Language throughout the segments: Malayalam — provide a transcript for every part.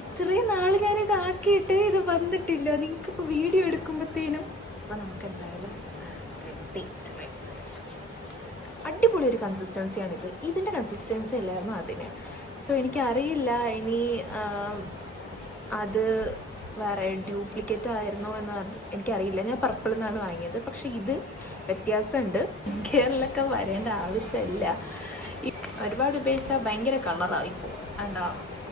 ഇത്രയും നാൾ ഞാനിതാക്കിയിട്ട് ഇത് വന്നിട്ടില്ല. നിങ്ങൾക്കിപ്പോൾ വീഡിയോ എടുക്കുമ്പോഴത്തേനും അപ്പം നമുക്ക് എന്തായാലും അടിപൊളി ഒരു കൺസിസ്റ്റൻസിയാണിത്. ഇതിൻ്റെ കൺസിസ്റ്റൻസി അല്ലായിരുന്നു അതിന്. സോ എനിക്കറിയില്ല ഇനി അത് വേറെ ഡ്യൂപ്ലിക്കേറ്റ് ആയിരുന്നോ എന്ന് എനിക്കറിയില്ല. ഞാൻ പർപ്പിൾ നിന്നാണ് വാങ്ങിയത്. പക്ഷേ ഇത് വ്യത്യാസമുണ്ട്. കേരളമൊക്കെ വരേണ്ട ആവശ്യമില്ല. ഒരുപാട് ഉപയോഗിച്ചാൽ ഭയങ്കര കളറായിപ്പോൾ. വേണ്ട,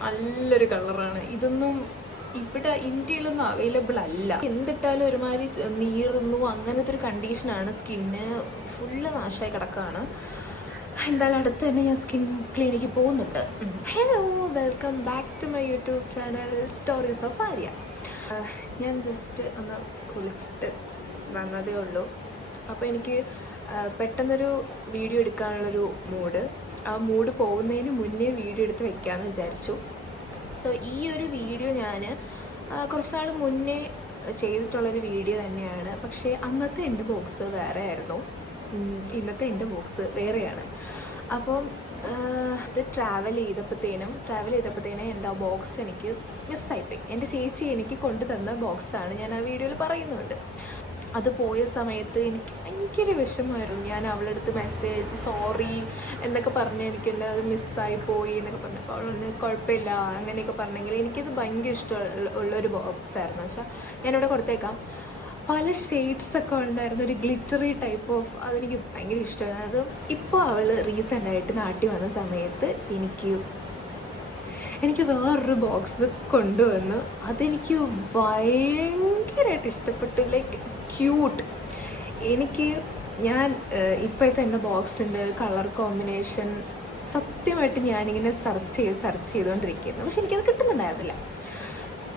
നല്ലൊരു കളറാണ്. ഇതൊന്നും ഇവിടെ ഇന്ത്യയിലൊന്നും അവൈലബിൾ അല്ല. എന്തിട്ടാലും ഒരുമാതിരി നീറുന്നു, അങ്ങനത്തെ ഒരു കണ്ടീഷനാണ്. സ്കിന്ന് ഫുള്ള് നാശമായി കിടക്കുകയാണ്. എന്തായാലും അടുത്ത് തന്നെ ഞാൻ സ്കിൻ ക്ലിനിക്കിൽ പോകുന്നുണ്ട്. Hello, welcome back to my YouTube channel stories of Arya. ഞാൻ ജസ്റ്റ് ഒന്ന് കുളിച്ചിട്ട് വന്നതേ ഉള്ളൂ. അപ്പോൾ എനിക്ക് പെട്ടെന്നൊരു വീഡിയോ എടുക്കാനുള്ളൊരു മൂഡ്. ആ മൂഡ് പോകുന്നതിന് മുന്നേ വീഡിയോ എടുത്ത് വെക്കാമെന്ന് വിചാരിച്ചു. സോ ഈ ഒരു വീഡിയോ ഞാൻ കുറച്ച് നാൾ മുന്നേ ചെയ്തിട്ടുള്ളൊരു വീഡിയോ തന്നെയാണ്. പക്ഷേ അന്നത്തെ എൻ്റെ ബോക്സ് വേറെ ആയിരുന്നു, ഇന്നത്തെ എൻ്റെ ബോക്സ് വേറെയാണ്. അപ്പം ഇത് ട്രാവൽ ചെയ്തപ്പോഴത്തേനും എൻ്റെ ആ ബോക്സ് എനിക്ക് മിസ്സായിപ്പോയി. എൻ്റെ ചേച്ചി എനിക്ക് കൊണ്ടുതന്ന ബോക്സാണ്, ഞാൻ ആ വീഡിയോയിൽ പറയുന്നുണ്ട്. അത് പോയ സമയത്ത് എനിക്ക് ഭയങ്കര വിഷമമായിരുന്നു. ഞാൻ അവളുടെ അടുത്ത് മെസ്സേജ് സോറി എന്നൊക്കെ പറഞ്ഞ് എനിക്കെല്ലാം അത് മിസ്സായി പോയി എന്നൊക്കെ പറഞ്ഞപ്പോൾ അവളൊന്ന് കുഴപ്പമില്ല അങ്ങനെയൊക്കെ പറഞ്ഞെങ്കിൽ എനിക്കത് ഭയങ്കര ഇഷ്ടമുള്ളൊരു ബോക്സായിരുന്നു. പക്ഷേ ഞാനിവിടെ കൊടുത്തേക്കാം. പല ഷെയ്ഡ്സൊക്കെ ഉണ്ടായിരുന്ന ഒരു ഗ്ലിറ്ററി ടൈപ്പ് ഓഫ്, അതെനിക്ക് ഭയങ്കര ഇഷ്ടമാണ്. അത് ഇപ്പോൾ അവൾ റീസെൻ്റായിട്ട് നാട്ടിൽ വന്ന സമയത്ത് എനിക്ക് വേറൊരു ബോക്സ് കൊണ്ടുവന്നു. അതെനിക്ക് ഭയങ്കരമായിട്ട് ഇഷ്ടപ്പെട്ടു. Like cute. ഞാൻ ഇപ്പോഴത്തെ എൻ്റെ ബോക്സിൻ്റെ ഒരു കളർ കോമ്പിനേഷൻ സത്യമായിട്ട് ഞാനിങ്ങനെ സെർച്ച് ചെയ്തുകൊണ്ടിരിക്കുന്നു. പക്ഷെ എനിക്കത് കിട്ടുന്നുണ്ടായിരുന്നില്ല.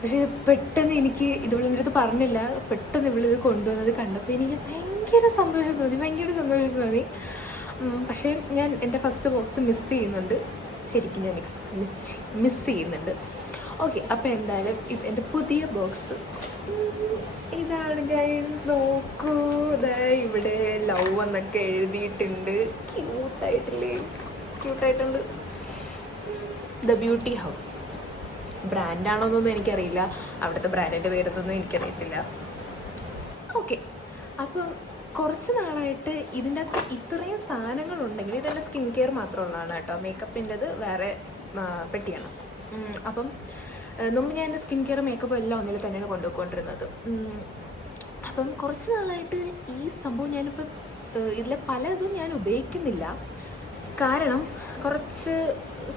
പക്ഷേ പെട്ടെന്ന് എനിക്ക് ഇതുപോലെ എൻ്റെ അടുത്ത് പറഞ്ഞില്ല, പെട്ടെന്ന് ഇവളിത് കൊണ്ടുവന്നത് കണ്ടപ്പോൾ എനിക്ക് ഭയങ്കര സന്തോഷം തോന്നി. പക്ഷേ ഞാൻ എൻ്റെ ഫസ്റ്റ് ബോക്സ് മിസ് ചെയ്യുന്നുണ്ട്. ശരിക്കും ഞാൻ മിസ് ചെയ്യുന്നുണ്ട്. ഓക്കെ, അപ്പോൾ എന്തായാലും എൻ്റെ പുതിയ ബോക്സ് ഇതാണ് ഗൈസ്. നോക്കൂ, ഇവിടെ ലവ് എന്നൊക്കെ എഴുതിയിട്ടുണ്ട്. ക്യൂട്ടായിട്ടുണ്ട്. ദ ബ്യൂട്ടി ഹൗസ് ബ്രാൻഡാണോന്നൊന്നും എനിക്കറിയില്ല. അവിടുത്തെ ബ്രാൻഡിൻ്റെ പേരൊന്നും എനിക്കറിയത്തില്ല. ഓക്കെ, അപ്പം കുറച്ച് നാളായിട്ട് ഇതിൻ്റെ അകത്ത് ഇത്രയും സാധനങ്ങളുണ്ടെങ്കിൽ ഇതെല്ലാം സ്കിൻ കെയർ മാത്രമുള്ളതാണ് കേട്ടോ. മേക്കപ്പിൻ്റെത് വേറെ പെട്ടിയാണ്. അപ്പം മുമ്പ് ഞാൻ എൻ്റെ സ്കിൻ കെയർ മേക്കപ്പ് എല്ലാം ഒന്നിൽ തന്നെയാണ് കൊണ്ടുപോയിക്കൊണ്ടിരുന്നത്. അപ്പം കുറച്ച് നാളായിട്ട് ഈ സംഭവം ഞാനിപ്പോൾ ഇതിലെ പലതും ഞാൻ ഉപയോഗിക്കുന്നില്ല. കാരണം കുറച്ച്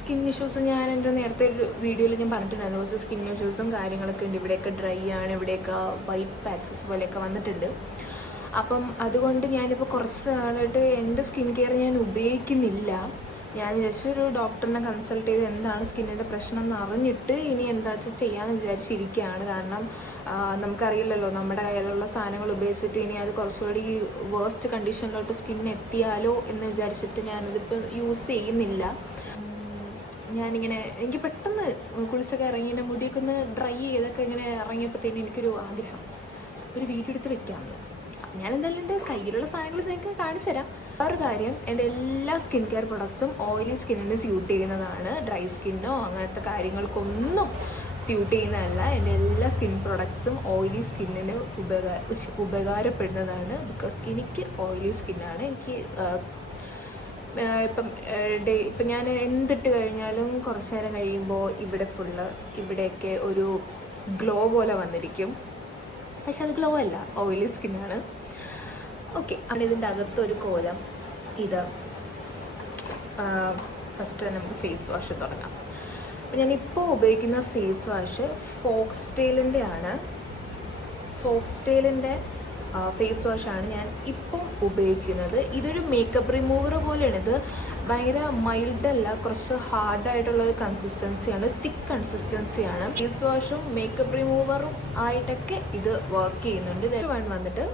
സ്കിൻ ഇഷ്യൂസ് ഞാൻ എൻ്റെ നേരത്തെ ഒരു വീഡിയോയിൽ ഞാൻ പറഞ്ഞിട്ടുണ്ടായിരുന്നു. കുറച്ച് സ്കിൻ ഇഷ്യൂസും കാര്യങ്ങളൊക്കെ ഉണ്ട്. ഇവിടെയൊക്കെ ഡ്രൈ ആണ്, ഇവിടെയൊക്കെ വൈറ്റ് പാച്ചസ് പോലെയൊക്കെ വന്നിട്ടുണ്ട്. അപ്പം അതുകൊണ്ട് ഞാനിപ്പോൾ കുറച്ച് നാളായിട്ട് എൻ്റെ സ്കിൻ കെയർ ഞാൻ ഉപയോഗിക്കുന്നില്ല. ഞാൻ ജസ്റ്റ് ഒരു ഡോക്ടറിനെ കൺസൾട്ട് ചെയ്ത് എന്താണ് സ്കിന്നിൻ്റെ പ്രശ്നം എന്ന് അറിഞ്ഞിട്ട് ഇനി എന്താ വെച്ചാൽ ചെയ്യാമെന്ന് വിചാരിച്ചിരിക്കുകയാണ്. കാരണം നമുക്കറിയില്ലല്ലോ, നമ്മുടെ കയ്യിലുള്ള സാധനങ്ങൾ ഉപയോഗിച്ചിട്ട് ഇനി അത് കുറച്ചുകൂടി വേസ്റ്റ് കണ്ടീഷനിലോട്ട് സ്കിൻ എത്തിയാലോ എന്ന് വിചാരിച്ചിട്ട് ഞാനതിപ്പോൾ യൂസ് ചെയ്യുന്നില്ല. ഞാനിങ്ങനെ എനിക്ക് പെട്ടെന്ന് കുളിച്ചൊക്കെ ഇറങ്ങി എൻ്റെ മുടിയൊക്കെ ഒന്ന് ഡ്രൈ ചെയ്തൊക്കെ ഇങ്ങനെ ഇറങ്ങിയപ്പോഴത്തേനും എനിക്കൊരു ആഗ്രഹം ഒരു വീഡിയോ എടുത്ത് വെക്കാമെന്ന്. ഞാൻ എന്തായാലും എൻ്റെ കയ്യിലുള്ള സാധനങ്ങൾ നിങ്ങൾക്ക് കാണിച്ചു തരാം. വേറൊരു കാര്യം, എൻ്റെ എല്ലാ സ്കിൻ കെയർ പ്രൊഡക്ട്സും ഓയിലി സ്കിന്നിന് സ്യൂട്ട് ചെയ്യുന്നതാണ്. ഡ്രൈ സ്കിന്നോ അങ്ങനത്തെ കാര്യങ്ങൾക്കൊന്നും സ്യൂട്ട് ചെയ്യുന്നതല്ല. എൻ്റെ എല്ലാ സ്കിൻ പ്രൊഡക്ട്സും ഓയിലി സ്കിന്നിന് ഉപകാരപ്പെടുന്നതാണ്. ബിക്കോസ് എനിക്ക് ഓയിലി സ്കിന്നാണ്. എനിക്ക് ഇപ്പം ഞാൻ എന്തിട്ട് കഴിഞ്ഞാലും കുറച്ച് നേരം കഴിയുമ്പോൾ ഇവിടെയൊക്കെ ഒരു ഗ്ലോ പോലെ വന്നിരിക്കും. പക്ഷെ അത് ഗ്ലോ അല്ല, ഓയിലി സ്കിന്നാണ്. ഓക്കെ, അങ്ങനെ ഇതിൻ്റെ അകത്തൊരു കോലം. ഇത് ഫസ്റ്റ് തന്നെ നമുക്ക് ഫേസ് വാഷ് തുടങ്ങാം. അപ്പം ഞാനിപ്പോൾ ഉപയോഗിക്കുന്ന ഫേസ് വാഷ് ഫോക്സ്ടെയിലിൻ്റെ ആണ്. ഫോക്സ്ടെയിലിൻ്റെ ഫേസ് വാഷാണ് ഞാൻ ഇപ്പം ഉപയോഗിക്കുന്നത്. ഇതൊരു മേക്കപ്പ് റിമൂവർ പോലെയാണ്. ഇത് ഭയങ്കര മൈൽഡല്ല, കുറച്ച് ഹാർഡായിട്ടുള്ളൊരു കൺസിസ്റ്റൻസിയാണ്, തിക്ക് കൺസിസ്റ്റൻസിയാണ്. ഫേസ് വാഷും മേക്കപ്പ് റിമൂവറും ആയിട്ടൊക്കെ ഇത് വർക്ക് ചെയ്യുന്നുണ്ട്. ഇത് വന്നിട്ട്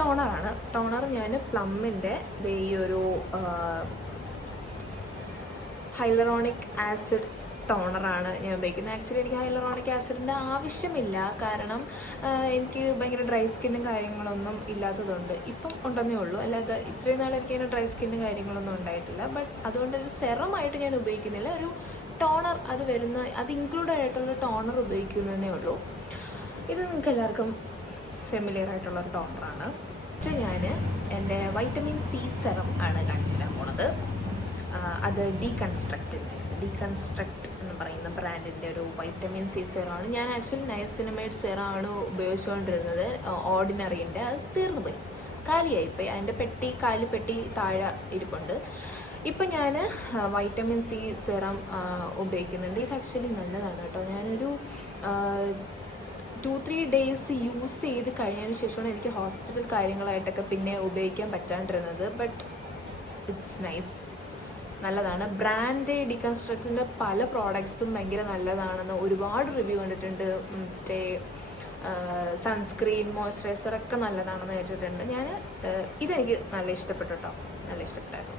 ടോണറാണ്. ടോണർ ഞാൻ പ്ലമ്മിൻ്റെ ഈ ഒരു ഹൈലറോണിക് ആസിഡ് ടോണറാണ് ഞാൻ ഉപയോഗിക്കുന്നത്. ആക്ച്വലി എനിക്ക് ഹൈലറോണിക് ആസിഡിൻ്റെ ആവശ്യമില്ല. കാരണം എനിക്ക് ഭയങ്കര ഡ്രൈ സ്കിന്നും കാര്യങ്ങളൊന്നും ഇല്ലാത്തതുകൊണ്ട് ഇപ്പം ഉണ്ടെന്നേ ഉള്ളൂ. അല്ലാതെ ഇത്രയും നാൾ എനിക്ക് ഡ്രൈ സ്കിന്നും കാര്യങ്ങളൊന്നും ഉണ്ടായിട്ടില്ല. ബട്ട് അതുകൊണ്ടൊരു സെറമായിട്ട് ഞാൻ ഉപയോഗിക്കുന്നില്ല. ഒരു ടോണർ അത് വരുന്ന അത് ഇൻക്ലൂഡഡ് ആയിട്ടുള്ള ടോണർ ഉപയോഗിക്കുന്നതേ ഉള്ളൂ. ഇത് നിങ്ങൾക്ക് എല്ലാവർക്കും ഫെമിലിയർ ആയിട്ടുള്ളൊരു ടോണറാണ്. പക്ഷേ ഞാൻ എൻ്റെ വൈറ്റമിൻ സി സെറം ആണ് കാണിച്ചു തരാൻ പോണത്. അത് ഡീകൺസ്ട്രക്റ്റ് എന്ന് പറയുന്ന ബ്രാൻഡിൻ്റെ ഒരു വൈറ്റമിൻ സി സെറമാണ്. ഞാൻ ആക്ച്വലി നയസിനമൈഡ് സെറമാണ് ഉപയോഗിച്ചുകൊണ്ടിരുന്നത്, ഓർഡിനറിൻ്റെ. അത് തീർന്നു പോയി, കാലിയായിപ്പോയി. അതിൻ്റെ കാല് പെട്ടി താഴെ ഇരിപ്പുണ്ട്. ഇപ്പം ഞാൻ വൈറ്റമിൻ സി സെറം ഉപയോഗിക്കുന്നുണ്ട്. ഇത് ആക്ച്വലി നല്ലതാണ് കേട്ടോ. ഞാനൊരു 2-3 ഡേയ്സ് യൂസ് ചെയ്ത് കഴിഞ്ഞതിന് ശേഷമാണ് എനിക്ക് ഹോസ്പിറ്റൽ കാര്യങ്ങളായിട്ടൊക്കെ പിന്നെ ഉപയോഗിക്കാൻ പറ്റാണ്ടിരുന്നത്. ബട്ട് ഇറ്റ്സ് നൈസ്, നല്ലതാണ്. ബ്രാൻഡ് ഡീകൺസ്ട്രക്റ്റിൻ്റെ പല പ്രോഡക്ട്സും ഭയങ്കര നല്ലതാണെന്ന് ഒരുപാട് റിവ്യൂ കണ്ടിട്ടുണ്ട്. മറ്റേ സൺസ്ക്രീൻ, മോയ്സ്ചറൈസറൊക്കെ നല്ലതാണെന്ന് കേട്ടിട്ടുണ്ട്. ഇതെനിക്ക് നല്ല ഇഷ്ടപ്പെട്ടു കേട്ടോ, നല്ല ഇഷ്ടപ്പെട്ടായിരുന്നു.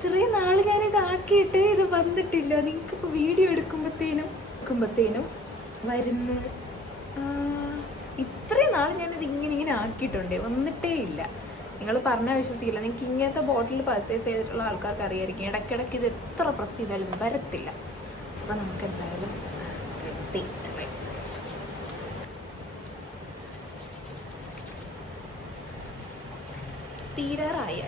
ഇത്രയും നാൾ ഞാനിത് ആക്കിയിട്ട് ഇത് വന്നിട്ടില്ല. നിങ്ങൾക്കിപ്പോൾ വീഡിയോ എടുക്കുമ്പോഴത്തേനും വരുന്ന ഇത്രയും നാൾ ഞാനിത് ഇങ്ങനെ ആക്കിയിട്ടുണ്ട്, വന്നിട്ടേ ഇല്ല. നിങ്ങൾ പറഞ്ഞാൽ വിശ്വസിക്കില്ല. നിങ്ങൾക്ക് ഇങ്ങനത്തെ ബോട്ടിൽ പർച്ചേസ് ചെയ്തിട്ടുള്ള ആൾക്കാർക്ക് അറിയായിരിക്കും ഇടയ്ക്കിടയ്ക്ക് ഇത് എത്ര പ്രസ് ചെയ്താലും വരത്തില്ല. അപ്പം നമുക്ക് എന്തായാലും തീരാറായി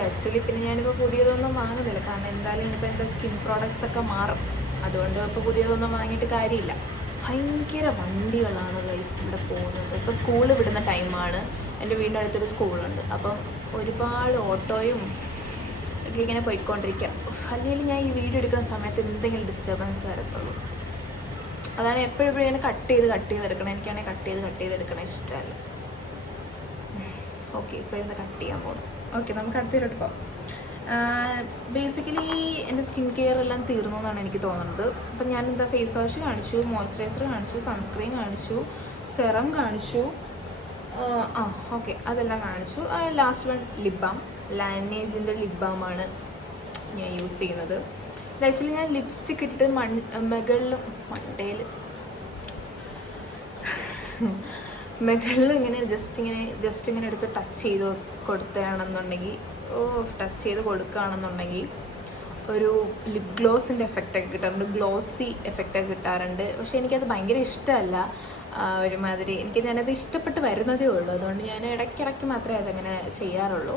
ആക്ച്വലി പിന്നെ ഞാനിപ്പോൾ പുതിയതൊന്നും വാങ്ങുന്നില്ല. കാരണം എന്തായാലും ഇനിയിപ്പോൾ എൻ്റെ സ്കിൻ പ്രോഡക്ട്സ് ഒക്കെ മാറും. അതുകൊണ്ട് ഇപ്പോൾ പുതിയതൊന്നും വാങ്ങിയിട്ട് കാര്യമില്ല. ഭയങ്കര വണ്ടികളാണ് ഗൈസ് ഇവിടെ പോകുന്നത്. ഇപ്പോൾ സ്കൂൾ വിടുന്ന ടൈമാണ്. എൻ്റെ വീടിൻ്റെ അടുത്തൊരു സ്കൂളുണ്ട്. അപ്പം ഒരുപാട് ഓട്ടോയും ഒക്കെ ഇങ്ങനെ പോയിക്കൊണ്ടിരിക്കുക. അല്ലെങ്കിൽ ഞാൻ ഈ വീഡിയോ എടുക്കുന്ന സമയത്ത് എന്തെങ്കിലും ഡിസ്റ്റർബൻസ് വരത്തുള്ളൂ. അതാണ് എപ്പോഴും ഞാൻ കട്ട് ചെയ്തെടുക്കണം. എനിക്കാണെങ്കിൽ കട്ട് ചെയ്തെടുക്കണം ഇഷ്ടമല്ല. ഓക്കെ, ഇപ്പോഴെന്താ കട്ട് ചെയ്യാൻ പോകുന്നു. ഓക്കെ, നമുക്ക് അടുത്തതിലോട്ട് പോകാം. ബേസിക്കലി എൻ്റെ സ്കിൻ കെയർ എല്ലാം തീർന്നു എന്നാണ് എനിക്ക് തോന്നുന്നത്. അപ്പം ഞാനെന്താ ഫേസ് വാഷ് കാണിച്ചു, മോയ്സ്ചറൈസർ കാണിച്ചു, സൺസ്ക്രീൻ കാണിച്ചു, സെറം കാണിച്ചു. ഓക്കെ, അതെല്ലാം കാണിച്ചു. Last one lip balm. ലാനേജിൻ്റെ ലിപ് ബാമാണ് ഞാൻ യൂസ് ചെയ്യുന്നത്. ആക്ച്വലി ഞാൻ ലിപ്സ്റ്റിക് ഇട്ട് മുകളിൽ ഇങ്ങനെ ജസ്റ്റ് ഇങ്ങനെ എടുത്ത് ടച്ച് ചെയ്ത് കൊടുക്കുകയാണെന്നുണ്ടെങ്കിൽ ഒരു ലിപ് ഗ്ലോസിൻ്റെ എഫക്റ്റൊക്കെ കിട്ടാറുണ്ട്, ഗ്ലോസി എഫക്റ്റൊക്കെ കിട്ടാറുണ്ട്. പക്ഷേ എനിക്കത് ഭയങ്കര ഇഷ്ടമല്ല. ഒരുമാതിരി ഞാനത് ഇഷ്ടപ്പെട്ട് വരുന്നതേ ഉള്ളൂ. അതുകൊണ്ട് ഞാൻ ഇടയ്ക്കിടയ്ക്ക് മാത്രമേ അതങ്ങനെ ചെയ്യാറുള്ളൂ.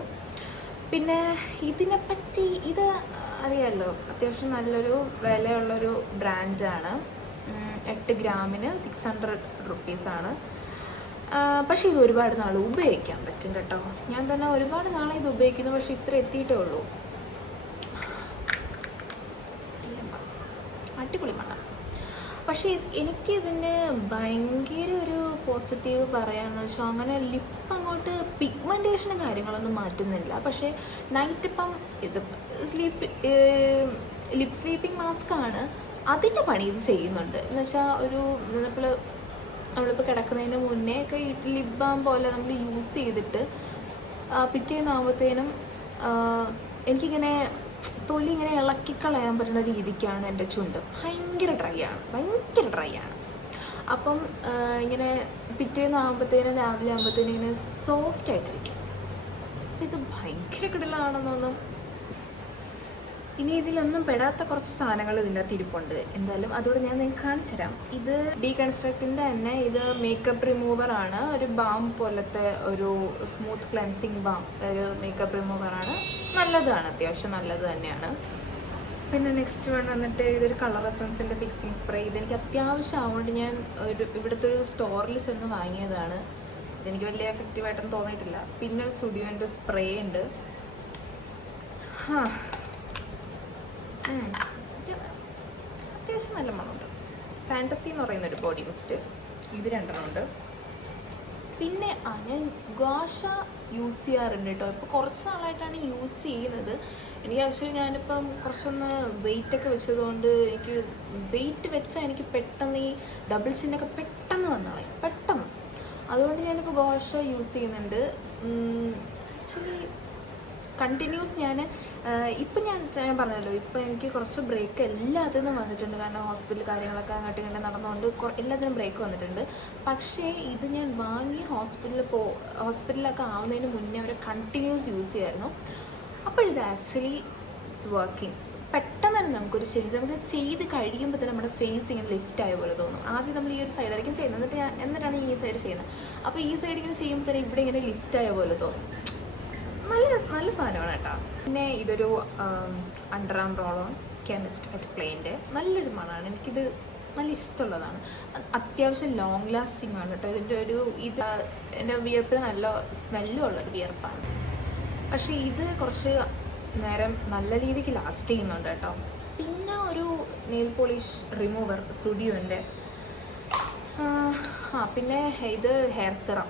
പിന്നെ ഇതിനെപ്പറ്റി ഇത് അറിയാമല്ലോ, അത്യാവശ്യം നല്ലൊരു വിലയുള്ളൊരു ബ്രാൻഡാണ്. 8 ഗ്രാമിന് 600 റുപ്പീസാണ്. പക്ഷേ ഇത് ഒരുപാട് നാൾ ഉപയോഗിക്കാൻ പറ്റും കേട്ടോ. ഞാൻ തന്നെ ഒരുപാട് നാളെ ഇത് ഉപയോഗിക്കുന്നു. പക്ഷേ ഇത്ര എത്തിയിട്ടേ ഉള്ളൂ. അടിപൊളി മണം. പക്ഷേ എനിക്കിതിന് ഭയങ്കര ഒരു പോസിറ്റീവ് പറയാമെന്ന് വെച്ചാൽ, അങ്ങനെ ലിപ്പ് അങ്ങോട്ട് പിഗ്മെൻറ്റേഷനും കാര്യങ്ങളൊന്നും മാറ്റുന്നില്ല. പക്ഷേ നൈറ്റ് ഇപ്പം ഇത് ലിപ് സ്ലീപ്പിംഗ് മാസ്കാണ്, അതിൻ്റെ പണി ഇത് ചെയ്യുന്നുണ്ട്. എന്ന് വെച്ചാൽ നമ്മളിപ്പോൾ കിടക്കുന്നതിന് മുന്നേ ഒക്കെ ലിപ് ബാം പോലെ നമ്മൾ യൂസ് ചെയ്തിട്ട് പിറ്റേന്നാകുമ്പോഴത്തേനും എനിക്കിങ്ങനെ തൊലി ഇങ്ങനെ ഇളക്കിക്കളയാൻ പറ്റുന്ന രീതിക്കാണ് എൻ്റെ ചുണ്ട്. ഭയങ്കര ഡ്രൈ ആണ്. അപ്പം ഇങ്ങനെ പിറ്റേന്നാകുമ്പോഴത്തേനും രാവിലെ ആകുമ്പോഴത്തേനും ഇങ്ങനെ സോഫ്റ്റ് ആയിട്ടിരിക്കും. ഇത് ഭയങ്കര കിടലാണെന്നൊന്നും. ഇനി ഇതിലൊന്നും പെടാത്ത കുറച്ച് സാധനങ്ങൾ ഇതിൻ്റെ അകത്ത് ഇരിപ്പുണ്ട്. എന്തായാലും അതുകൊണ്ട് ഞാൻ നിങ്ങൾക്ക് കാണിച്ചു തരാം. ഇത് ഡീകൺസ്ട്രക്റ്റിൻ്റെ തന്നെ ഇത് മേക്കപ്പ് റിമൂവറാണ്. ഒരു ബാം പോലത്തെ ഒരു സ്മൂത്ത് ക്ലെൻസിങ് ബാം, ഒരു മേക്കപ്പ് റിമൂവറാണ്. നല്ലതാണ്, അത്യാവശ്യം നല്ലത് തന്നെയാണ്. പിന്നെ നെക്സ്റ്റ് വന്നിട്ട് ഇതൊരു കളർ എസൻസിൻ്റെ ഫിക്സിങ് സ്പ്രേ. ഇതെനിക്ക് അത്യാവശ്യം ആവുകൊണ്ട് ഞാൻ ഇവിടുത്തെ ഒരു സ്റ്റോറിൽ ചെന്ന് വാങ്ങിയതാണ്. ഇതെനിക്ക് വലിയ എഫക്റ്റീവായിട്ടൊന്നും തോന്നിയിട്ടില്ല. പിന്നെ ഒരു സ്റ്റുഡിയോൻ്റെ സ്പ്രേ ഉണ്ട്. അത്യാവശ്യം നല്ല മണമുണ്ട്. ഫാൻറ്റസി എന്ന് പറയുന്നൊരു ബോഡി മിസ്റ്റ്, ഇത് 2 ഉണ്ട്. പിന്നെ ഞാൻ ഗോഷ യൂസ് ചെയ്യാറുണ്ട് കേട്ടോ. ഇപ്പോൾ കുറച്ച് നാളായിട്ടാണ് യൂസ് ചെയ്യുന്നത്. എനിക്ക് ആക്ച്വലി ഞാനിപ്പം കുറച്ചൊന്ന് വെയിറ്റൊക്കെ വെച്ചതുകൊണ്ട് എനിക്ക് വെയിറ്റ് വെച്ചാൽ എനിക്ക് പെട്ടെന്ന് ഈ ഡബിൾ ചിന്നൊക്കെ പെട്ടെന്ന് വന്നതായി പെട്ടെന്ന്. അതുകൊണ്ട് ഞാനിപ്പോൾ ഗോഷ യൂസ് ചെയ്യുന്നുണ്ട്. ആക്ച്വലി കണ്ടിന്യൂസ് ഇപ്പം ഞാൻ പറഞ്ഞല്ലോ, ഇപ്പം എനിക്ക് കുറച്ച് ബ്രേക്ക് എല്ലാത്തിനും വന്നിട്ടുണ്ട്. കാരണം ഹോസ്പിറ്റൽ കാര്യങ്ങളൊക്കെ അങ്ങോട്ട് ഇങ്ങോട്ട് നടന്നുകൊണ്ട് എല്ലാത്തിനും ബ്രേക്ക് വന്നിട്ടുണ്ട്. പക്ഷേ ഇത് ഞാൻ വാങ്ങി ഹോസ്പിറ്റലൊക്കെ ആവുന്നതിന് മുന്നേ അവർ കണ്ടിന്യൂസ് യൂസ് ചെയ്യുമായിരുന്നു. അപ്പോഴിത് ആക്ച്വലി ഇറ്റ്സ് വർക്കിംഗ്. പെട്ടെന്ന് തന്നെ നമുക്കൊരു ചേഞ്ച്. നമുക്ക് ചെയ്ത് കഴിയുമ്പോൾ തന്നെ നമ്മുടെ ഫേസ് ഇങ്ങനെ ലിഫ്റ്റ് ആയ പോലെ തോന്നും. ആദ്യം നമ്മൾ ഈ ഒരു സൈഡായിരിക്കും ചെയ്യുന്നത്, എന്നിട്ടാണ് ഈ സൈഡ് ചെയ്യുന്നത്. അപ്പോൾ ഈ സൈഡ് ഇങ്ങനെ ചെയ്യുമ്പോൾ തന്നെ ഇവിടെ ഇങ്ങനെ ലിഫ്റ്റ് ആയ പോലെ തോന്നും. നല്ല സാധനമാണ് കേട്ടോ. പിന്നെ ഇതൊരു under arm roll on chemist at പ്ലെയിൻ്റെ നല്ലൊരു മണമാണ്. എനിക്കിത് നല്ല ഇഷ്ടമുള്ളതാണ്. അത്യാവശ്യം ലോങ് ലാസ്റ്റിംഗ് ആണ് കേട്ടോ. എൻ്റെ വിയർപ്പിന് നല്ല സ്മെല്ലും ഉള്ളൊരു വിയർപ്പാണ്. പക്ഷേ ഇത് കുറച്ച് നേരം നല്ല രീതിക്ക് ലാസ്റ്റ് ചെയ്യുന്നുണ്ട് കേട്ടോ. പിന്നെ ഒരു നെയിൽ പോളിഷ് റിമൂവർ സ്റ്റുഡിയോൻ്റെ. പിന്നെ ഇത് ഹെയർ സിറം.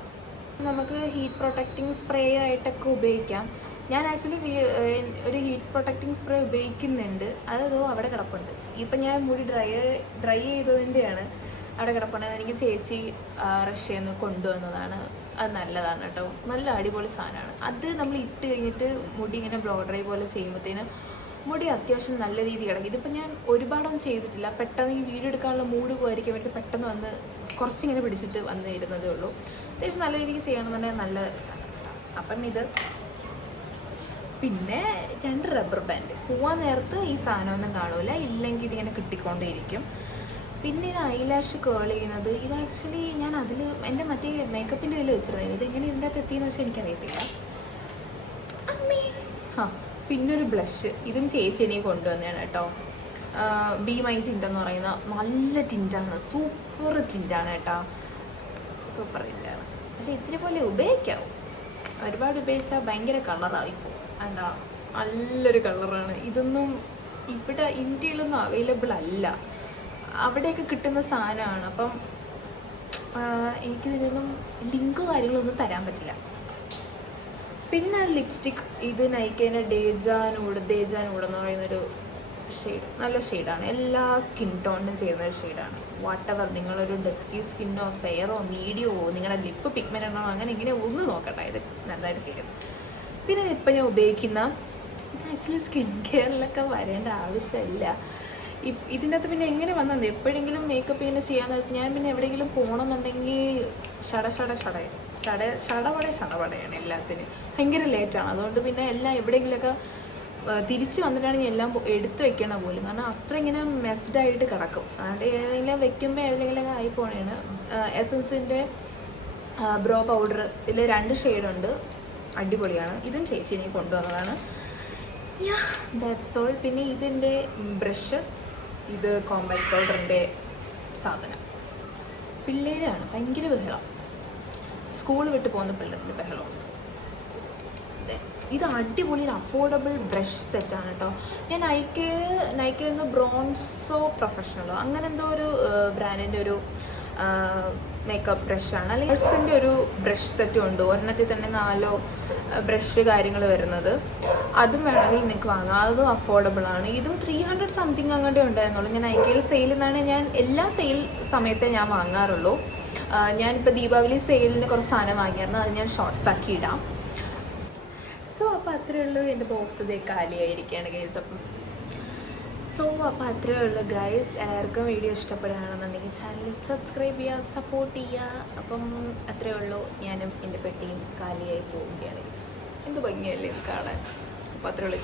നമുക്ക് ഹീറ്റ് പ്രൊട്ടക്റ്റിംഗ് സ്പ്രേ ആയിട്ടൊക്കെ ഉപയോഗിക്കാം. ഞാൻ ആക്ച്വലി ഒരു ഹീറ്റ് പ്രൊട്ടക്റ്റിംഗ് സ്പ്രേ ഉപയോഗിക്കുന്നുണ്ട്. അതോ അവിടെ കിടപ്പുണ്ട്. ഇപ്പം ഞാൻ മുടി ഡ്രൈ ചെയ്തതിൻ്റെയാണ്. അവിടെ കിടപ്പുണ്ട്. എനിക്ക് ചേച്ചി റഷ്യയിൽ നിന്ന് കൊണ്ടുവന്നതാണ്. അത് നല്ലതാണ് കേട്ടോ, നല്ല അടിപൊളി സാധനമാണ്. അത് നമ്മൾ ഇട്ട് കഴിഞ്ഞിട്ട് മുടി ഇങ്ങനെ ബ്ലോ ഡ്രൈ പോലെ ചെയ്യുമ്പോഴത്തേന് മുടി അത്യാവശ്യം നല്ല രീതിയിൽ കിടക്കും. ഇതിപ്പോൾ ഞാൻ ഒരുപാടൊന്നും ചെയ്തിട്ടില്ല, പെട്ടെന്ന് ഈ വീഡിയോ എടുക്കാനുള്ള മൂഡ് പോയിരിക്കാൻ വേണ്ടി പെട്ടെന്ന് വന്ന് കുറച്ചിങ്ങനെ പിടിച്ചിട്ട് വന്ന് ഇരുന്നതേ ഉള്ളൂ. അത്യാവശ്യം നല്ല രീതിക്ക് ചെയ്യണമെന്നുണ്ടെങ്കിൽ നല്ല സാധനം. അപ്പം ഇത് പിന്നെ 2 റബ്ബർ ബാൻഡ്. പോവാൻ നേരത്ത് ഈ സാധനമൊന്നും കാണൂല, ഇല്ലെങ്കിൽ ഇതിങ്ങനെ കിട്ടിക്കൊണ്ടേയിരിക്കും. പിന്നെ ഇത് ഐലാഷ് കേൾ ചെയ്യുന്നത്, ഇത് ആക്ച്വലി ഞാൻ അതിൽ എൻ്റെ മറ്റേ മേക്കപ്പിൻ്റെ ഇതിൽ വെച്ചിരുന്നത്. ഇതെങ്ങനെ ഇതിൻ്റെ അകത്ത് എത്തിയെന്ന് വെച്ചാൽ എനിക്കറിയത്തില്ല. പിന്നൊരു ബ്ലഷ്, ഇതും ചേച്ചി എനിക്ക് കൊണ്ടുവന്നതാണ് കേട്ടോ. ബി മൈ ടിൻ്റ് എന്ന് പറയുന്ന നല്ല ടിൻ്റാണ്, സൂപ്പർ ടിൻ്റാണ് കേട്ടോ, സൂപ്പർ ടിൻ്റാണ്. പക്ഷേ ഇത്തിരി പോലെ ഉപയോഗിക്കാവും, ഒരുപാട് ഉപയോഗിച്ചാൽ ഭയങ്കര കളറായിപ്പോൾ. എന്താ നല്ലൊരു കളറാണ്. ഇതൊന്നും ഇവിടെ ഇന്ത്യയിലൊന്നും അവൈലബിൾ അല്ല, അവിടെയൊക്കെ കിട്ടുന്ന സാധനമാണ്. അപ്പം എനിക്കിതിനൊന്നും ലിങ്ക് കാര്യങ്ങളൊന്നും തരാൻ പറ്റില്ല. പിന്നെ ലിപ്സ്റ്റിക്ക്, ഇത് നൈക്കേൻ്റെ ദേജാനൂഡ് എന്ന് പറയുന്നൊരു ഷെയ്ഡ്, നല്ല ഷെയ്ഡാണ്. എല്ലാ സ്കിൻ ടോണിനും ചെയ്യുന്നൊരു ഷെയ്ഡാണ്. വാട്ടെവർ, നിങ്ങളൊരു ഡസ്കി സ്കിന്നോ ഫെയറോ മീഡിയോ നിങ്ങളുടെ ലിപ്പ് പിഗ്മെൻ്റ് ആണോ അങ്ങനെ ഇങ്ങനെ ഒന്നും നോക്കട്ടെ, ഇത് നന്നായിട്ട് ചെയ്യും. പിന്നെ ഇപ്പം ഞാൻ ഉപയോഗിക്കുന്ന ഇത് ആക്ച്വലി സ്കിൻ കെയറിലൊക്കെ വരേണ്ട ആവശ്യമില്ല. ഇതിനകത്ത് പിന്നെ എങ്ങനെ വന്നത്, എപ്പോഴെങ്കിലും മേക്കപ്പ് ഇങ്ങനെ ചെയ്യാൻ നേരത്ത് ഞാൻ പിന്നെ എവിടെയെങ്കിലും പോകണമെന്നുണ്ടെങ്കിൽ ഷടപടയാണ് എല്ലാത്തിനും, ഭയങ്കര ലേറ്റാണ്. അതുകൊണ്ട് പിന്നെ എല്ലാം എവിടെയെങ്കിലുമൊക്കെ തിരിച്ച് വന്നിട്ടാണ് ഞാൻ എല്ലാം എടുത്ത് വെക്കണ പോലും, കാരണം അത്ര ഇങ്ങനെ മെസ്ഡായിട്ട് കിടക്കും. അതുകൊണ്ട് ഏതെങ്കിലും വെക്കുമ്പോൾ ഏതെങ്കിലും ആയി പോണേണ്. എസൻസിൻ്റെ ബ്രോ പൗഡർ, ഇതിൽ 2 ഷെയ്ഡുണ്ട്, അടിപൊളിയാണ്. ഇതും ചേച്ചി എനിക്ക് കൊണ്ടുവന്നതാണ്. That's all. പിന്നെ ഇതിൻ്റെ ബ്രഷസ്, ഇത് കോമ്പാക്ട് പൗഡറിൻ്റെ സാധനം. പിള്ളേരാണ് ഭയങ്കര ബഹളം, സ്കൂൾ വിട്ട് പോകുന്ന പിള്ളേരുടെ ബഹളം. ഇത് അടിപൊളി അഫോർഡബിൾ ബ്രഷ് സെറ്റാണ് കേട്ടോ. ഞാൻ നൈക്കയിൽ നിന്ന് ബ്രോൺസോ പ്രൊഫഷണലോ അങ്ങനെ എന്തോ ഒരു ബ്രാൻഡിൻ്റെ ഒരു മേക്കപ്പ് ബ്രഷാണ്, അല്ലെങ്കിൽ ബ്രഷിൻ്റെ ഒരു ബ്രഷ് സെറ്റും ഉണ്ട്. ഒരെണ്ണത്തിൽ തന്നെ 4 ബ്രഷ് കാര്യങ്ങൾ വരുന്നത്. അതും വേണമെങ്കിൽ നിങ്ങൾക്ക് വാങ്ങാം, അതും അഫോർഡബിൾ ആണ്. ഇതും 300 സംതിങ് അങ്ങോട്ടേ ഉണ്ടായിരുന്നുള്ളൂ. ഞാൻ ഐക്കയിൽ സെയിൽ നിന്നാണ്, ഞാൻ എല്ലാ സെയിൽ സമയത്തേ ഞാൻ വാങ്ങാറുള്ളൂ. ഞാനിപ്പോൾ ദീപാവലി സെയിലിന് കുറച്ച് സാധനം വാങ്ങിയായിരുന്നു, അത് ഞാൻ ഷോർട്സ് ആക്കി ഇടാം. അപ്പോൾ അത്രയേ ഉള്ളൂ. എൻ്റെ ബോക്സ് ഇതേ കാലിയായിരിക്കുകയാണ് ഗൈസ്. അപ്പോൾ അത്രയേ ഉള്ളൂ ഗൈസ്. എല്ലാവർക്കും വീഡിയോ ഇഷ്ടപ്പെടുകയാണെന്നുണ്ടെങ്കിൽ ചാനൽ സബ്സ്ക്രൈബ് ചെയ്യുക, സപ്പോർട്ട് ചെയ്യുക. അപ്പം അത്രയേ ഉള്ളൂ. ഞാനും എൻ്റെ പെട്ടിയും കാലിയായി പോവുകയാണ് ഗൈസ്. എന്ത് ഭംഗിയല്ലേ ഇത് കാണാൻ. അപ്പോൾ അത്രയേ ഉള്ളൂ.